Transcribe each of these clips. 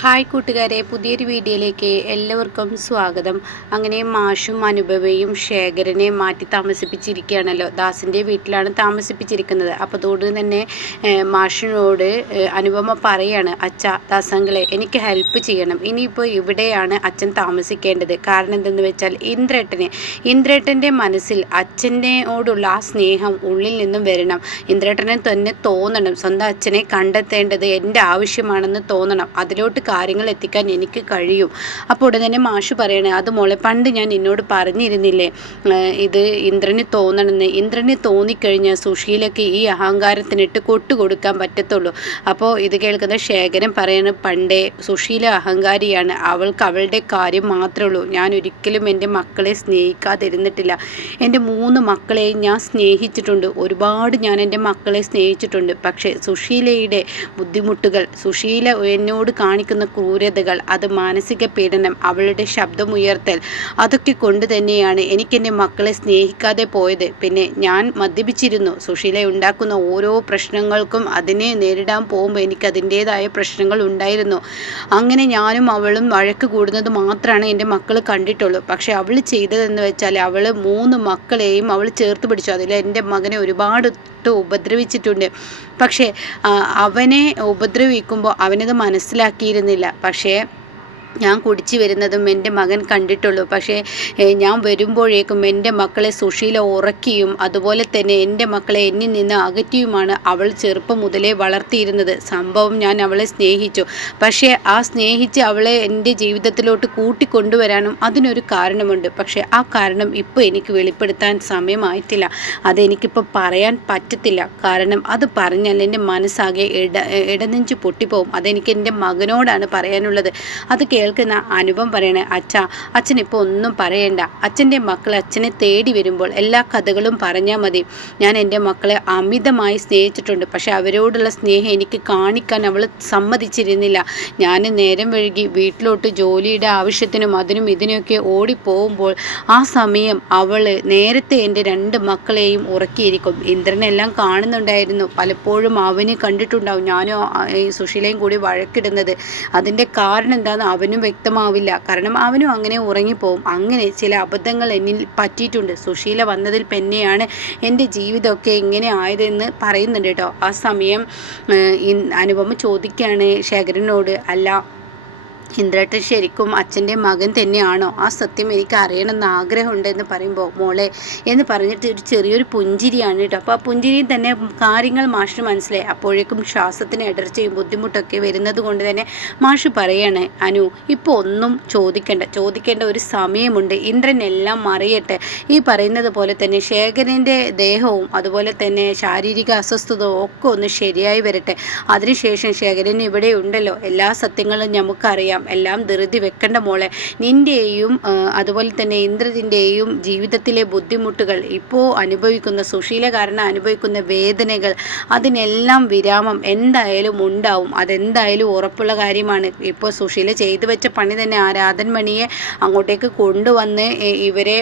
Hi കൂട്ടുകാരെ, പുതിയൊരു വീഡിയോയിലേക്ക് എല്ലാവർക്കും സ്വാഗതം. അങ്ങനെ മാഷും അനുഭവയും ശേഖരനെ മാറ്റി താമസിപ്പിച്ചിരിക്കുകയാണല്ലോ. ദാസിൻ്റെ വീട്ടിലാണ് താമസിപ്പിച്ചിരിക്കുന്നത്. അപ്പോൾ അതുകൊണ്ട് തന്നെ മാഷിനോട് അനുപമ പറയാണ്, അച്ഛ ദാസങ്ങളെ എനിക്ക് ഹെൽപ്പ് ചെയ്യണം. ഇനിയിപ്പോൾ ഇവിടെയാണ് അച്ഛൻ താമസിക്കേണ്ടത്. കാരണം എന്തെന്ന് വെച്ചാൽ ഇന്ദ്രേട്ടൻ്റെ മനസ്സിൽ അച്ഛനോടുള്ള ആ സ്നേഹം ഉള്ളിൽ നിന്നും വരണം. ഇന്ദ്രേട്ടനെ തന്നെ തോന്നണം സ്വന്തം അച്ഛനെ കണ്ടെത്തേണ്ടത് എൻ്റെ ആവശ്യമാണെന്ന് തോന്നണം. അതിലോട്ട് കാര്യങ്ങൾ എത്തിക്കാൻ എനിക്ക് കഴിയും. അപ്പോൾ ഉടനെ തന്നെ മാഷ് പറയണേ, അത് മോളെ പണ്ട് ഞാൻ നിന്നോട് പറഞ്ഞിരുന്നില്ലേ ഇത് ഇന്ദ്രന് തോന്നണമെന്ന്. ഇന്ദ്രന് തോന്നിക്കഴിഞ്ഞാൽ സുശീലയ്ക്ക് ഈ അഹങ്കാരത്തിനിട്ട് കൊട്ടുകൊടുക്കാൻ പറ്റത്തുള്ളൂ. അപ്പോൾ ഇത് കേൾക്കുന്ന ശേഖരൻ പറയണ, പണ്ടേ സുശീല അഹങ്കാരിയാണ്, അവൾക്ക് അവളുടെ കാര്യം മാത്രമേ ഉള്ളൂ. ഞാൻ ഒരിക്കലും എൻ്റെ മക്കളെ സ്നേഹിക്കാതിരുന്നിട്ടില്ല. എൻ്റെ 3 മക്കളെയും ഞാൻ സ്നേഹിച്ചിട്ടുണ്ട്, ഒരുപാട് ഞാൻ എൻ്റെ മക്കളെ സ്നേഹിച്ചിട്ടുണ്ട്. പക്ഷേ സുശീലയുടെ ബുദ്ധിമുട്ടുകൾ, സുശീല എന്നോട് കാണിക്കുന്ന ക്രൂരതകൾ, അത് മാനസിക പീഡനം, അവളുടെ ശബ്ദമുയർത്തൽ, അതൊക്കെ കൊണ്ട് തന്നെയാണ് എനിക്കെൻ്റെ മക്കളെ സ്നേഹിക്കാതെ പോയത്. പിന്നെ ഞാൻ മദ്യപിച്ചിരുന്നു. സുശീല ഉണ്ടാക്കുന്ന ഓരോ പ്രശ്നങ്ങൾക്കും അതിനെ നേരിടാൻ പോകുമ്പോൾ എനിക്ക് അതിൻ്റേതായ പ്രശ്നങ്ങൾ ഉണ്ടായിരുന്നു. അങ്ങനെ ഞാനും അവളും വഴക്ക് കൂടുന്നത് മാത്രമാണ് എൻ്റെ മക്കൾ കണ്ടിട്ടുള്ളൂ. പക്ഷെ അവൾ ചെയ്തതെന്ന് വെച്ചാൽ അവൾ 3 മക്കളെയും അവൾ ചേർത്ത് പിടിച്ചു. അതിൽ എൻ്റെ മകനെ ഒരുപാട് ഉപദ്രവിച്ചിട്ടുണ്ട്. പക്ഷേ അവനെ ഉപദ്രവിക്കുമ്പോൾ അവനത് മനസ്സിലാക്കിയിരുന്നില്ല. പക്ഷേ ഞാൻ കുടിച്ചു വരുന്നതും എൻ്റെ മകൻ കണ്ടിട്ടുള്ളൂ. പക്ഷേ ഞാൻ വരുമ്പോഴേക്കും എൻ്റെ മക്കളെ സുശീല ഉറക്കിയും അതുപോലെ തന്നെ എൻ്റെ മക്കളെ എന്നിൽ നിന്ന് അകറ്റിയുമാണ് അവൾ ചെറുപ്പം മുതലേ വളർത്തിയിരുന്നത്. സംഭവം ഞാൻ അവളെ സ്നേഹിച്ചു. പക്ഷേ ആ സ്നേഹിച്ച് അവളെ എൻ്റെ ജീവിതത്തിലോട്ട് കൂട്ടിക്കൊണ്ടുവരാനും അതിനൊരു കാരണമുണ്ട്. പക്ഷേ ആ കാരണം ഇപ്പോൾ എനിക്ക് വെളിപ്പെടുത്താൻ സമയമായിട്ടില്ല. അതെനിക്കിപ്പോൾ പറയാൻ പറ്റത്തില്ല. കാരണം അത് പറഞ്ഞാൽ എൻ്റെ മനസ്സാകെ ഇടനെഞ്ച് പൊട്ടിപ്പോവും. അതെനിക്ക് എൻ്റെ മകനോടാണ് പറയാനുള്ളത്. അത് കേൾക്കുന്ന അനുപം പറയണേ, അച്ഛനിപ്പോൾ ഒന്നും പറയണ്ട. അച്ഛൻ്റെ മക്കൾ അച്ഛനെ തേടി വരുമ്പോൾ എല്ലാ കഥകളും പറഞ്ഞാൽ മതി. ഞാൻ എൻ്റെ മക്കളെ അമിതമായി സ്നേഹിച്ചിട്ടുണ്ട്. പക്ഷെ അവരോടുള്ള സ്നേഹം എനിക്ക് കാണിക്കാൻ അവൾ സമ്മതിച്ചിരുന്നില്ല. ഞാൻ നേരം വൈകി വീട്ടിലോട്ട് ജോലിയുടെ ആവശ്യത്തിനും അതിനും ഇതിനൊക്കെ ഓടിപ്പോകുമ്പോൾ ആ സമയം അവൾ നേരത്തെ എൻ്റെ 2 മക്കളെയും ഉറക്കിയിരിക്കും. ഇന്ദ്രനെല്ലാം കാണുന്നുണ്ടായിരുന്നു. പലപ്പോഴും അവന് കണ്ടിട്ടുണ്ടാവും ഞാനും ഈ സുശീലയും കൂടി വഴക്കിടുന്നത്. അതിൻ്റെ കാരണം എന്താണെന്ന് അവനും വ്യക്തമാവില്ല. കാരണം അവനും അങ്ങനെ ഉറങ്ങിപ്പോവും. അങ്ങനെ ചില അബദ്ധങ്ങൾ എന്നിൽ പറ്റിയിട്ടുണ്ട്. സുശീല വന്നതിൽ പിന്നെയാണ് എൻ്റെ ജീവിതമൊക്കെ എങ്ങനെ ആയതെന്ന് പറയുന്നുണ്ട് കേട്ടോ. ആ സമയം അനുപമ ചോദിക്കുകയാണ് ശേഖരനോട്, അല്ല ഇന്ദ്രേട്ടൻ ശരിക്കും അച്ഛൻ്റെ മകൻ തന്നെയാണോ? ആ സത്യം എനിക്ക് അറിയണമെന്ന് ആഗ്രഹമുണ്ടെന്ന് പറയുമ്പോൾ, മോളെ എന്ന് പറഞ്ഞിട്ട് ഒരു ചെറിയൊരു പുഞ്ചിരിയാണ് കേട്ടോ. അപ്പോൾ ആ പുഞ്ചിരിയിൽ തന്നെ കാര്യങ്ങൾ മാഷിന് മനസ്സിലായി. അപ്പോഴേക്കും ശ്വാസത്തിന് ഇടർച്ചയും ബുദ്ധിമുട്ടൊക്കെ വരുന്നത് കൊണ്ട് തന്നെ മാഷ് പറയാണ്, അനു ഇപ്പോൾ ഒന്നും ചോദിക്കേണ്ട ഒരു സമയമുണ്ട്. ഇന്ദ്രൻ എല്ലാം മറിയട്ടെ. ഈ പറയുന്നത് പോലെ തന്നെ ശേഖരൻ്റെ ദേഹവും അതുപോലെ തന്നെ ശാരീരിക അസ്വസ്ഥതയും ഒക്കെ ഒന്ന് ശരിയായി വരട്ടെ. അതിനുശേഷം ശേഖരൻ ഇവിടെ ഉണ്ടല്ലോ, എല്ലാ സത്യങ്ങളും നമുക്കറിയാം. എല്ലാം ധൃതി വെക്കേണ്ട മോളെ. നിൻ്റെയും അതുപോലെ തന്നെ ഇന്ദ്രതിൻ്റെയും ജീവിതത്തിലെ ബുദ്ധിമുട്ടുകൾ, ഇപ്പോൾ അനുഭവിക്കുന്ന സുശീല കാരണം അനുഭവിക്കുന്ന വേദനകൾ, അതിനെല്ലാം വിരാമം എന്തായാലും ഉണ്ടാവും. അതെന്തായാലും ഉറപ്പുള്ള കാര്യമാണ്. ഇപ്പോൾ സുശീല ചെയ്തു വെച്ച പണി തന്നെ ആ രാധൻമണിയെ അങ്ങോട്ടേക്ക് കൊണ്ടുവന്ന് ഇവരെ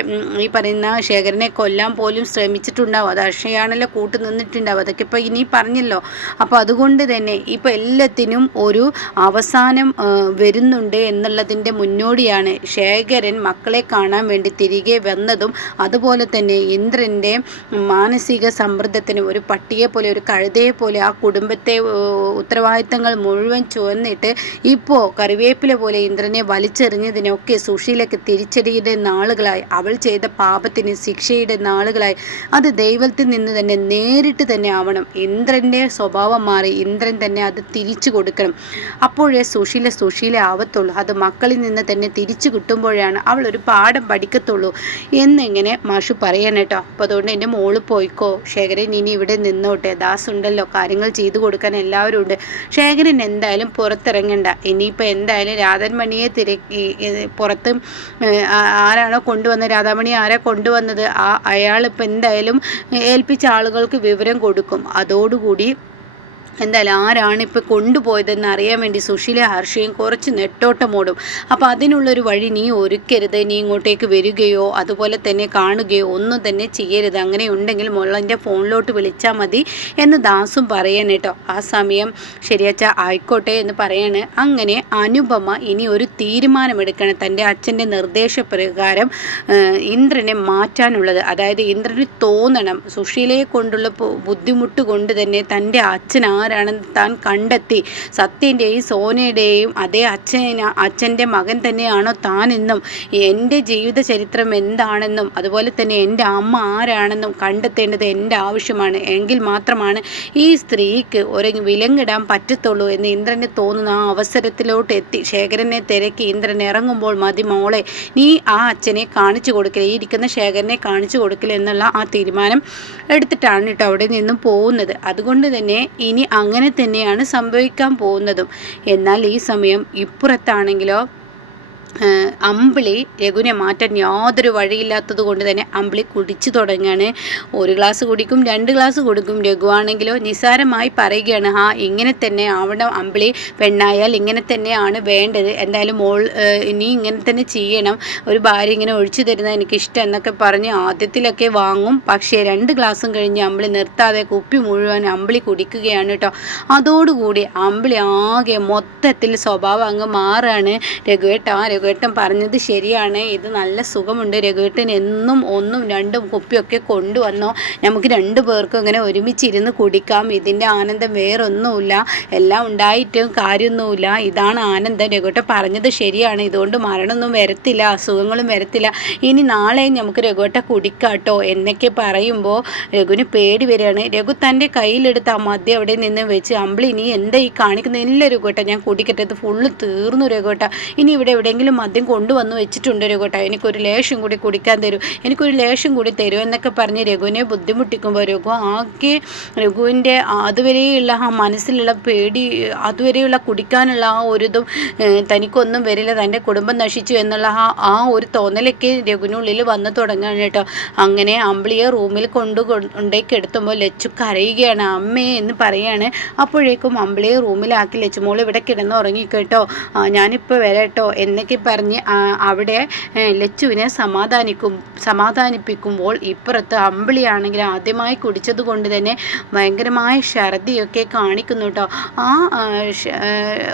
ഈ പറയുന്ന ശേഖരനെ കൊല്ലാൻ പോലും ശ്രമിച്ചിട്ടുണ്ടാവും. അത് അക്ഷയാണല്ലോ കൂട്ടു നിന്നിട്ടുണ്ടാവും. അതൊക്കെ ഇപ്പോൾ ഇനി പറഞ്ഞല്ലോ. അപ്പോൾ അതുകൊണ്ട് തന്നെ ഇപ്പോൾ എല്ലാത്തിനും ഒരു അവസാനം വരുന്നുണ്ട് എന്നുള്ളതിൻ്റെ മുന്നോടിയാണ് ശേഖരൻ മക്കളെ കാണാൻ വേണ്ടി തിരികെ വന്നതും. അതുപോലെ തന്നെ ഇന്ദ്രൻ്റെ മാനസിക സമ്മർദ്ദത്തിന് ഒരു പട്ടിയെ പോലെ, ഒരു കഴുതയെ പോലെ ആ കുടുംബത്തെ ഉത്തരവാദിത്തങ്ങൾ മുഴുവൻ ചുവന്നിട്ട് ഇപ്പോൾ കറിവേപ്പില പോലെ ഇന്ദ്രനെ വലിച്ചെറിഞ്ഞതിനൊക്കെ സുശീലയ്ക്ക് തിരിച്ചടിയുടെ നാളുകളായി, അവൾ ചെയ്ത പാപത്തിന് ശിക്ഷയുടെ നാളുകളായി. അത് ദൈവത്തിൽ നിന്ന് തന്നെ നേരിട്ട് തന്നെ ആവണം. ഇന്ദ്രൻ്റെ സ്വഭാവം മാറി ഇന്ദ്രൻ തന്നെ അത് തിരിച്ചു കൊടുക്കണം. അപ്പോഴേ സുശീല ആവത്തുള്ളൂ. അത് മക്കളിൽ നിന്ന് തന്നെ തിരിച്ചു കിട്ടുമ്പോഴാണ് അവൾ ഒരു പാഠം പഠിക്കത്തുള്ളൂ എന്നിങ്ങനെ മാഷു പറയാൻ കേട്ടോ. അപ്പോൾ അതുകൊണ്ട് എൻ്റെ മോള് പോയിക്കോ, ശേഖരൻ ഇനി ഇവിടെ നിന്നോട്ടെ, ദാസ് ഉണ്ടല്ലോ, കാര്യങ്ങൾ ചെയ്തു കൊടുക്കാൻ എല്ലാവരും ഉണ്ട്. ശേഖരൻ എന്തായാലും പുറത്തിറങ്ങണ്ട. ഇനിയിപ്പോൾ എന്തായാലും രാധാമണിയെ പുറത്ത് ആരാണോ കൊണ്ടുവന്നത്, രാധാമണി ആരാ കൊണ്ടുവന്നത്, അയാളിപ്പോൾ എന്തായാലും ഏൽപ്പിച്ച ആളുകൾക്ക് വിവരം കൊടുക്കും. അതോടുകൂടി എന്തായാലും ആരാണ് ഇപ്പോൾ കൊണ്ടുപോയതെന്ന് അറിയാൻ വേണ്ടി സുശീല ഹർഷയും കുറച്ച് നെട്ടോട്ടമോടും. അപ്പോൾ അതിനുള്ളൊരു വഴി നീ ഒരുക്കരുത്, നീ ഇങ്ങോട്ടേക്ക് വരികയോ അതുപോലെ തന്നെ കാണുകയോ ഒന്നും തന്നെ ചെയ്യരുത്, അങ്ങനെ ഉണ്ടെങ്കിൽ മോളൻ്റെ ഫോണിലോട്ട് വിളിച്ചാൽ മതി എന്ന് ദാസും പറയാൻ കേട്ടോ. ആ സമയം ശരിയച്ച ആയിക്കോട്ടെ എന്ന് പറയാണ്. അങ്ങനെ അനുപമ ഇനി ഒരു തീരുമാനമെടുക്കണം, തൻ്റെ അച്ഛൻ്റെ നിർദ്ദേശപ്രകാരം ഇന്ദ്രനെ മാറ്റാനുള്ളത്. അതായത് ഇന്ദ്രന് തോന്നണം സുശീലയെ കൊണ്ടുള്ള ബുദ്ധിമുട്ട് കൊണ്ട് തന്നെ തൻ്റെ അച്ഛൻ ആരാണെന്ന് താൻ കണ്ടെത്തി, സത്യൻ്റെയും സോനയുടെയും അതേ അച്ഛൻ്റെ മകൻ തന്നെയാണോ താനെന്നും എൻ്റെ ജീവിത ചരിത്രം എന്താണെന്നും അതുപോലെ തന്നെ എൻ്റെ അമ്മ ആരാണെന്നും കണ്ടെത്തേണ്ടത് എൻ്റെ ആവശ്യമാണ്. എങ്കിൽ മാത്രമാണ് ഈ സ്ത്രീക്ക് ഒരു വിലങ്ങിടാൻ പറ്റത്തുള്ളൂ എന്ന് ഇന്ദ്രന് തോന്നുന്ന ആ അവസരത്തിലോട്ട് എത്തി ശേഖരനെ തിരക്കി ഇന്ദ്രൻ ഇറങ്ങുമ്പോൾ, മതി മോളെ, നീ ആ അച്ഛനെ കാണിച്ചു കൊടുക്കില്ല, ഈ ഇരിക്കുന്ന ശേഖരനെ കാണിച്ചു കൊടുക്കില്ല എന്നുള്ള ആ തീരുമാനം എടുത്തിട്ടാണ് കേട്ടോ അവിടെ നിന്നും പോകുന്നത്. അതുകൊണ്ട് തന്നെ ഇനി അങ്ങനെ തന്നെയാണ് സംഭവിക്കാൻ പോകുന്നതും. എന്നാൽ ഈ സമയം ഇപ്പുറത്താണെങ്കിലോ അമ്പിളി രഘുവിനെ മാറ്റാൻ യാതൊരു വഴിയില്ലാത്തത് കൊണ്ട് തന്നെ അമ്പിളി കുടിച്ചു തുടങ്ങുകയാണ്. ഒരു ഗ്ലാസ് കുടിക്കും, 2 ഗ്ലാസ് കൊടുക്കും. രഘുവാണെങ്കിലോ നിസ്സാരമായി പറയുകയാണ്, ഇങ്ങനെ തന്നെ അവിടെ അമ്പിളി പെണ്ണായാൽ ഇങ്ങനെ തന്നെയാണ് വേണ്ടത്, എന്തായാലും മോൾ ഇനി ഇങ്ങനെ തന്നെ ചെയ്യണം, ഒരു ഭാര്യ ഇങ്ങനെ ഒഴിച്ചു തരുന്നത് എനിക്കിഷ്ടം എന്നൊക്കെ പറഞ്ഞ് ആദ്യത്തിലൊക്കെ വാങ്ങും. പക്ഷേ 2 ഗ്ലാസും കഴിഞ്ഞ് അമ്പിളി നിർത്താതെ കുപ്പി മുഴുവൻ അമ്പിളി കുടിക്കുകയാണ് കേട്ടോ. അതോടുകൂടി അമ്പിളി ആകെ മൊത്തത്തിൽ സ്വഭാവം അങ്ങ് മാറുകയാണ്. രഘുവേട്ടൻ പറഞ്ഞത് ശരിയാണ്, ഇത് നല്ല സുഖമുണ്ട്, രഘുവേട്ടൻ എന്നും 1ഉം 2ഉം കുപ്പിയൊക്കെ കൊണ്ടുവന്നോ, നമുക്ക് 2 പേർക്കും ഇങ്ങനെ ഒരുമിച്ചിരുന്ന് കുടിക്കാം, ഇതിൻ്റെ ആനന്ദം വേറൊന്നുമില്ല, എല്ലാം ഉണ്ടായിട്ടും കാര്യമൊന്നുമില്ല, ഇതാണ് ആനന്ദം. രഘുവേട്ടൻ പറഞ്ഞത് ശരിയാണ്, ഇതുകൊണ്ട് മരണമൊന്നും വരത്തില്ല, അസുഖങ്ങളും വരത്തില്ല, ഇനി നാളെ നമുക്ക് രഘുവേട്ടൻ കുടിക്കാട്ടോ എന്നൊക്കെ പറയുമ്പോൾ രഘുവിന് പേടി വരികയാണ്. രഘു തൻ്റെ കയ്യിലെടുത്ത് ആ മദ്യം അവിടെ നിന്ന് വെച്ച്, അമ്പിളി നീ എന്താ ഈ കാണിക്കുന്നത്, ഇല്ല രഘുവേട്ടൻ ഞാൻ കുടിക്കട്ടെ, ഇത് ഫുള്ള് തീർന്നു രഘുവേട്ടൻ, ഇനി ഇവിടെ എവിടെയെങ്കിലും മദ്യം കൊണ്ടുവന്ന് വെച്ചിട്ടുണ്ട് രഘുവേട്ട, എനിക്കൊരു ലേശം കൂടി കുടിക്കാൻ തരൂ, എനിക്കൊരു ലേശം കൂടി തരൂ എന്നൊക്കെ പറഞ്ഞ് രഘുവിനെ ബുദ്ധിമുട്ടിക്കുമ്പോൾ രഘുവിൻ്റെ അതുവരെയുള്ള ആ മനസ്സിലുള്ള പേടി, അതുവരെയുള്ള കുടിക്കാനുള്ള ആ ഒരു ഇതും തനിക്കൊന്നും വരില്ല, തൻ്റെ കുടുംബം നശിച്ചു എന്നുള്ള ആ ഒരു തോന്നലൊക്കെ രഘുവിനുള്ളിൽ വന്ന് തുടങ്ങുകയാണ് കേട്ടോ. അങ്ങനെ അമ്പിളിയെ റൂമിൽ കൊണ്ടേക്ക് എടുത്തുമ്പോൾ ലച്ചു കരയുകയാണ്, അമ്മേ എന്ന് പറയാണ്. അപ്പോഴേക്കും അമ്പിളിയെ റൂമിലാക്കി ലച്ചുമോൾ ഇവിടെ കിടന്ന് ഉറങ്ങിക്കേട്ടോ, ഞാനിപ്പോൾ വരാട്ടോ എന്നൊക്കെ പറഞ്ഞ് അവിടെ ലച്ചുവിനെ സമാധാനിപ്പിക്കുമ്പോൾ ഇപ്പുറത്ത് അമ്പിളിയാണെങ്കിൽ ആദ്യമായി കുടിച്ചത് കൊണ്ട് തന്നെ ഭയങ്കരമായ ഛർദിയൊക്കെ കാണിക്കുന്നു കേട്ടോ. ആ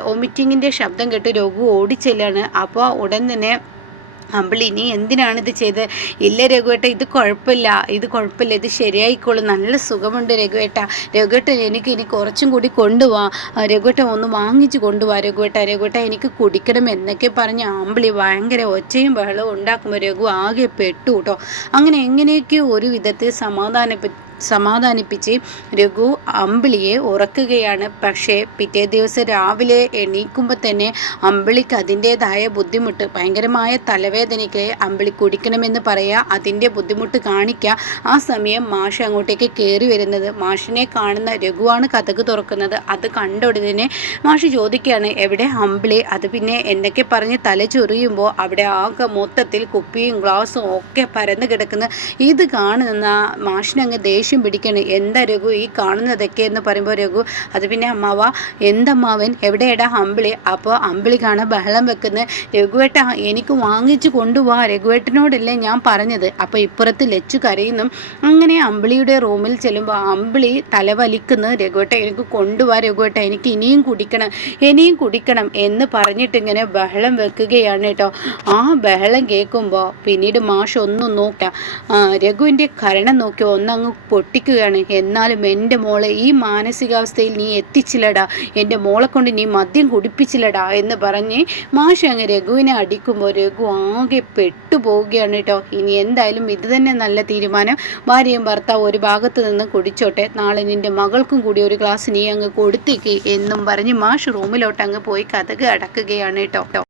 വൊമിറ്റിങ്ങിൻ്റെ ശബ്ദം കേട്ട് രഘു ഓടിച്ചെല്ലാണ്. അപ്പോൾ ഉടൻ തന്നെ അമ്പിളി നീ എന്തിനാണിത് ചെയ്ത്, ഇല്ല രഘുവേട്ട ഇത് കുഴപ്പമില്ല, ഇത് ശരിയായിക്കോളും, നല്ല സുഖമുണ്ട് രഘുവേട്ട എനിക്ക് ഇനി കുറച്ചും കൂടി കൊണ്ടുപോവാ, രഘുവേട്ട ഒന്ന് വാങ്ങിച്ച് കൊണ്ടുപോവാ രഘുവേട്ട എനിക്ക് കുടിക്കണം എന്നൊക്കെ പറഞ്ഞ് അമ്പിളി ഭയങ്കര ഒച്ചയും ബഹളവും ഉണ്ടാക്കുമ്പോൾ രഘു ആകെ പെട്ടു കേട്ടോ. അങ്ങനെ എങ്ങനെയൊക്കെയോ ഒരു വിധത്തിൽ സമാധാനിപ്പിച്ച് രഘു അമ്പിളിയെ ഉറക്കുകയാണ്. പക്ഷേ പിറ്റേ ദിവസം രാവിലെ എണീക്കുമ്പോൾ തന്നെ അമ്പിളിക്ക് അതിൻ്റേതായ ബുദ്ധിമുട്ട്, ഭയങ്കരമായ തലവേദനയ്ക്ക് അമ്പിളി കുടിക്കണമെന്ന് പറയുക, അതിൻ്റെ ബുദ്ധിമുട്ട് കാണിക്കുക. ആ സമയം മാഷ് അങ്ങോട്ടേക്ക് കയറി വരുന്നത്, മാഷിനെ കാണുന്ന രഘുവാണ് കതക് തുറക്കുന്നത്. അത് കണ്ട ഉടനെ മാഷ് ചോദിക്കുകയാണ്, എവിടെ അമ്പിളി? അത് പിന്നെ എന്നൊക്കെ പറഞ്ഞ് തല ചൊറിയുമ്പോൾ അവിടെ ആകെ മൊത്തത്തിൽ കുപ്പിയും ഗ്ലാസും ഒക്കെ പരന്ന് കിടക്കുന്ന ഇത് കാണുന്ന മാഷിനങ്ങ് ദേഷ്യം പിടിക്കണ്. എന്താ രഘു ഈ കാണുന്നതൊക്കെ എന്ന് പറയുമ്പോൾ രഘു, അത് പിന്നെ അമ്മാവ, എന്തമ്മാവൻ, എവിടെയാടാ അമ്പിളി? അപ്പോൾ അമ്പിളി കാണാൻ ബഹളം വെക്കുന്നത്, രഘുവേട്ട എനിക്ക് വാങ്ങിച്ചു കൊണ്ടുപോവാ, രഘുവേട്ടനോടല്ലേ ഞാൻ പറഞ്ഞത്. അപ്പോൾ ഇപ്പുറത്ത് ലച്ചു കരയുന്നു. അങ്ങനെ അമ്പിളിയുടെ റൂമിൽ ചെല്ലുമ്പോൾ അമ്പിളി തലവലിക്കുന്നു, രഘുവേട്ട എനിക്ക് കൊണ്ടുപോവാ രഘുവേട്ട, എനിക്ക് ഇനിയും കുടിക്കണം എന്ന് പറഞ്ഞിട്ട് ഇങ്ങനെ ബഹളം വെക്കുകയാണ് കേട്ടോ. ആ ബഹളം കേൾക്കുമ്പോൾ പിന്നീട് മാഷ് ഒന്നും നോക്കാം, രഘുവിൻ്റെ കരണം നോക്കി ഒന്നങ്ങ് പൊട്ടിക്കുകയാണ്. എന്നാലും എൻ്റെ മോളെ ഈ മാനസികാവസ്ഥയിൽ നീ എത്തിച്ചില്ലടാ, എൻ്റെ മോളെ കൊണ്ട് നീ മദ്യം കുടിപ്പിച്ചില്ലടാ എന്ന് പറഞ്ഞ് മാഷ് അങ്ങ് രഘുവിനെ അടിക്കുമ്പോൾ രഘു ആകെ പെട്ടുപോവുകയാണ് കേട്ടോ. ഇനി എന്തായാലും ഇത് തന്നെ നല്ല തീരുമാനം, ഭാര്യയും ഭർത്താവ് ഒരു ഭാഗത്ത് നിന്ന് കുടിച്ചോട്ടെ, നാളെ നിൻ്റെ മകൾക്കും കൂടി ഒരു ഗ്ലാസ് നീ അങ്ങ് കൊടുത്തേക്ക് എന്നും പറഞ്ഞ് മാഷ് റൂമിലോട്ട് അങ്ങ് പോയി കതക് അടക്കുകയാണ് കേട്ടോ.